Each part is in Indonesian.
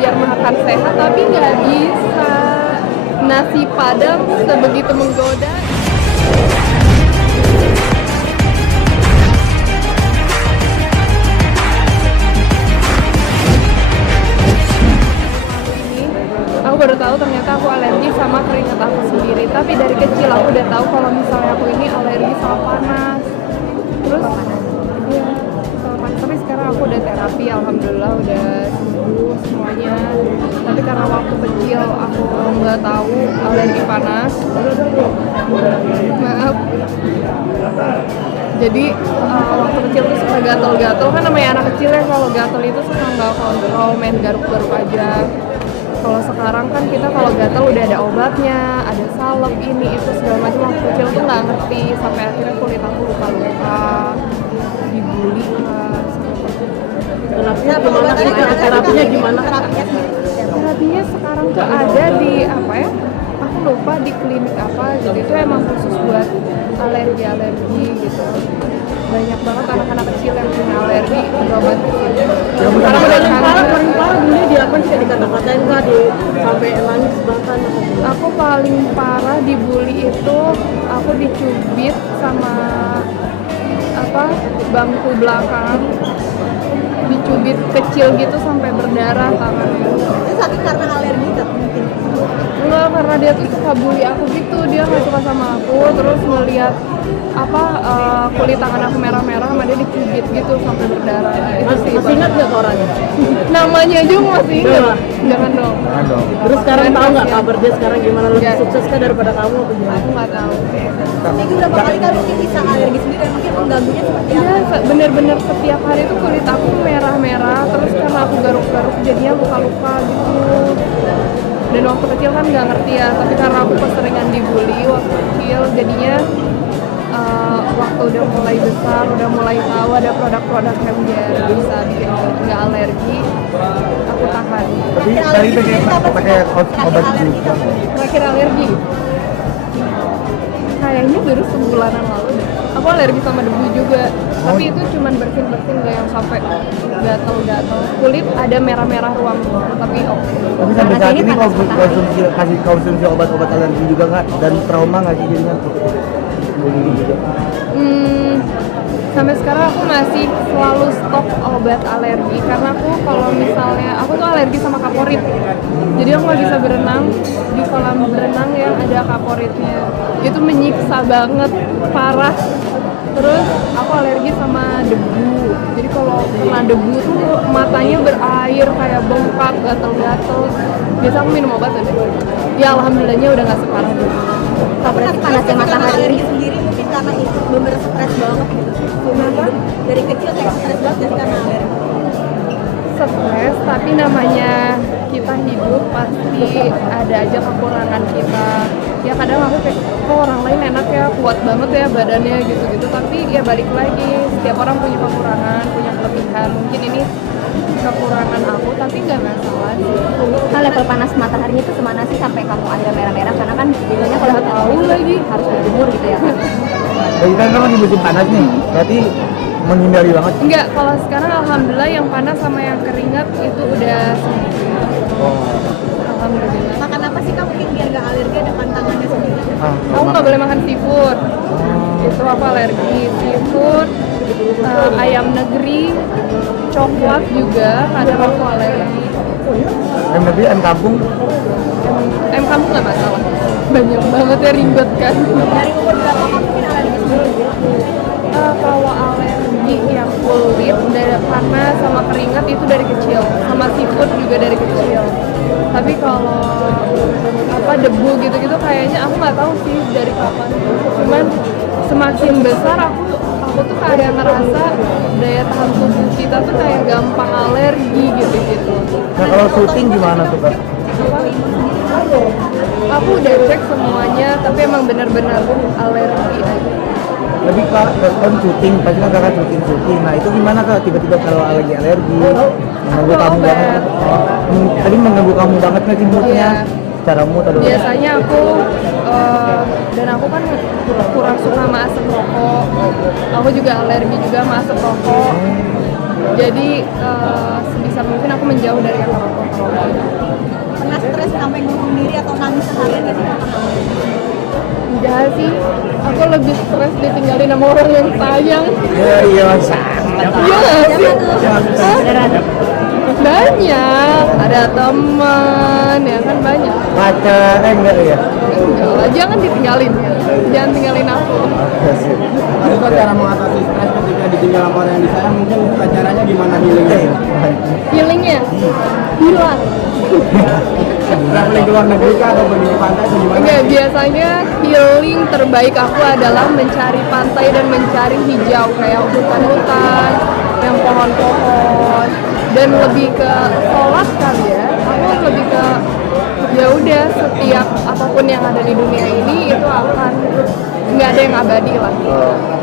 biar makan sehat tapi nggak bisa. Nasi Padang sebegitu menggoda. Aku baru tahu ternyata aku alergi sama keringat aku sendiri. Tapi dari kecil aku udah tahu kalau misalnya aku ini alergi sama panas. Terus, iya, sama panas. Tapi sekarang aku udah terapi, alhamdulillah udah sembuh semuanya. Tapi karena waktu kecil aku nggak tahu alergi panas, maaf. Jadi waktu kecil tuh suka gatel-gatel, kan namanya anak kecil ya, kalau gatel itu suka nggak kontrol, main garuk-garuk aja. Kalau sekarang kan kita kalau gatel udah ada obatnya, ada salep ini itu segala macam. Waktu kecil tuh nggak ngerti, sampai akhirnya kulit aku luka-luka, dibully lah. Terapinya gimana? Terapinya sekarang tuh ada di apa ya? Aku lupa di klinik apa gitu. Itu emang khusus buat alergi gitu. Banyak banget anak-anak kecil yang punya alergi berobat di sini. Sekarang udah paling parah dulu dia apa sih dikata-katain nggak di sampai nangis bahkan? Aku paling parah dibully itu aku dicubit sama apa bangku belakang, dicubit kecil gitu sampai berdarah tangannya. Itu sakit karena alergi nggak mungkin? Enggak, karena dia tuh suka bully aku gitu, dia nggak suka sama aku, terus ngeliat apa kulit tangan aku merah-merah sama dia dicubit gitu sampai berdarah. Itu sih. Masih ingat nggak orangnya? Namanya aja masih ingat. Jangan dong. Terus sekarang Jangan tahu nggak kasihan. kabar dia sekarang gimana, lebih Iya. sukses kan daripada kamu? Apa gimana? Aku nggak tahu. Minggu berapa kali kan mungkin bisa alergi sendiri dan mungkin mengganggunya seperti apa? Iya, bener-bener setiap hari tuh kulit aku merah-merah, terus karena aku garuk-garuk jadinya luka-luka gitu. Dan waktu kecil kan nggak ngerti ya, tapi karena aku keseringan dibully waktu kecil, jadinya waktu udah mulai besar, udah mulai tahu ada produk-produk yang biar bisa bikin nggak alergi, aku tahan. Tapi dari itu pakai obat juga. Terakhir alergi, kayaknya baru sebulanan lalu deh. Aku alergi sama debu juga, tapi itu cuman bersin-bersin, nggak yang sampai gatel-gatel. Kulit ada merah-merah ruam, tapi oke. Tapi sampai saat ini konsumsi obat-obat alergi juga nggak, dan trauma nggak sih jadinya? Juga. Sampai sekarang aku masih selalu stok obat alergi karena aku kalau misalnya aku tuh alergi sama kaporit, jadi aku nggak bisa berenang di kolam berenang yang ada kaporitnya, itu menyiksa banget, parah. Terus aku alergi sama debu, jadi kalau kena debu tuh matanya berair kayak bengkak, gatel-gatel. Biasa aku minum obat deh. Ya alhamdulillahnya udah nggak separah dulu. Tapi panasnya matahari alergi sendiri mungkin karena itu bener stres banget gitu. Kenapa? Dari kecil kayak stres banget jadi karena alergi. Stres, tapi namanya kita hidup pasti ada aja kekurangan kita. Ya kadang aku kayak, kok orang lain enak ya, kuat banget ya badannya gitu-gitu. Tapi ya balik lagi, setiap orang punya kekurangan, punya kelebihan. Mungkin ini kekurangan aku, tapi nggak masalah sih. Nah, level panas mataharinya itu semana sih sampai kamu ada merah-merah? Karena kan biasanya kalau Nggak tahu lagi. harus berjemur gitu ya kan? Jadi kan lagi musim panas nih, berarti menghindari banget. Enggak, kalau sekarang alhamdulillah yang panas sama yang keringat itu udah sembuh. Oh. Alhamdulillah. Makan apa sih kamu mungkin biar gak alergi, ada pantangannya sendiri? Aku nggak boleh makan seafood. Itu aku alergi seafood, ayam negeri, coklat juga kadang aku alergi. Ayam negeri, ayam kampung. Ayam kampung nggak masalah. Banyak banget ya, ribet kan. Dari umur berapa kamu mungkin alergi sendiri? Kalau alergi yang kulit karena sama keringat itu dari kecil, sama seafood juga dari kecil. Tapi kalau apa debu gitu-gitu kayaknya aku nggak tahu sih dari kapan. Cuman semakin besar aku tuh kayak ngerasa daya tahan tubuh kita tuh kayak gampang alergi gitu-gitu. Nah kalau syuting gimana tuh Kak? Aku udah cek semuanya, tapi emang benar-benar alergi aja. Lebih Kak, kan syuting, pasti kan Kakak syuting. Nah itu gimana Kak, tiba-tiba kalau alergi mengganggu kamu obat. banget? Tadi mengganggu kamu banget nggak sih moodnya? Iya. Secara mood atau Biasanya aku dan aku kan kurang suka sama asap rokok. Aku juga alergi juga sama asap rokok. Jadi sebisa mungkin aku menjauh dari asap rokok. lebih stres ditinggalin sama orang yang sayang. Iya, iya, sangat. Iya nggak sih? Hah? Beneran. Banyak, ada teman, ya kan banyak. Pacar, enggak ya? Enggak lah, jangan ditinggalin. Jangan tinggalin aku. Iya sih. Tapi kalau cara mengatasi stres ketika ditinggal sama orang yang disayang, mungkin caranya gimana healingnya? Healingnya hilang. Traveling ke luar negeri kah atau pergi ke pantai atau gimana? Enggak, biasanya healing terbaik aku adalah mencari pantai dan mencari hijau kayak hutan-hutan, yang pohon-pohon, dan lebih ke sholat kali ya. Aku lebih ke ya udah setiap apapun yang ada di dunia ini itu akan nggak ada yang abadi lah.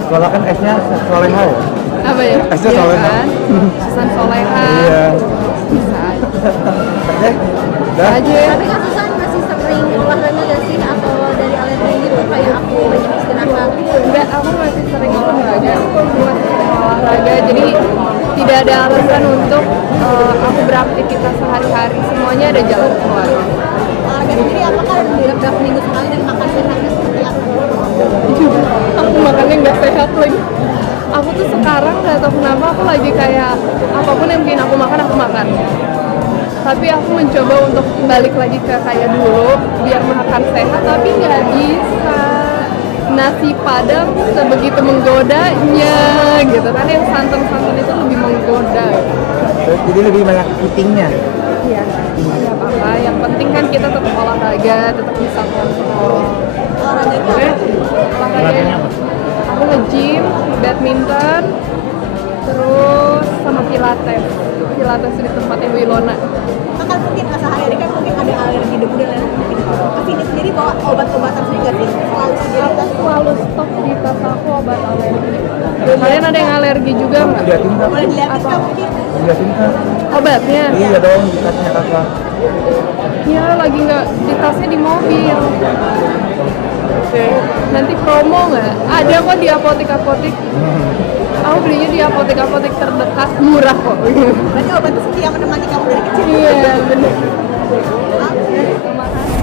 Kalau kan esnya soleha ya? Apa ya? Esnya Iya soleha. kan? Susan Soleha. Iya. Bisa aja. Dah. Aja. Tapi Kak Susan masih sering olahraga gak sih atau dari alergi gitu kayak aku banyak istirahat? Enggak, aku masih sering olahraga. Jadi tidak ada alasan untuk aku beraktivitas sehari-hari. Semuanya ada jalan keluar. Olahraga sendiri apakah beberapa minggu sekali dan makan sehatnya seperti apa? Aku makannya nggak sehat lagi. Aku tuh sekarang nggak tahu kenapa aku lagi kayak apapun yang bikin aku makan. Tapi aku mencoba untuk balik lagi ke kayak dulu biar makan sehat, tapi nggak bisa. Nasi padang sebegitu menggodanya gitu kan, yang santan-santan itu lebih menggoda. Jadi lebih banyak eatingnya. Iya, nggak apa-apa. Yang penting kan kita tetap olahraga, tetap bisa kontrol. Olahraga itu apa? Olahraganya aku nge-gym, badminton, terus sama pilates di tempatnya Wilona. Kan mungkin sehari-hari kan mungkin ada alergi debu dan lain-lain. Mungkin kesini sendiri bawa obat-obatan sendiri nggak sih? Selalu sendiri Aku selalu stok di tas aku obat alergi. Kalian ada yang alergi juga nggak? Liatin kak. boleh dilihatin Apa? kan mungkin? Liatin kak. Obatnya? Iya dong, di tasnya kakak. Ya lagi nggak di tasnya di mobil. Oke. Nanti promo nggak? Ada kok di apotek-apotek. Aku belinya di apotek-apotek terdekat, murah kok. Berarti obat itu setia menemani kamu dari kecil. Iya bener. Oke. Terima kasih.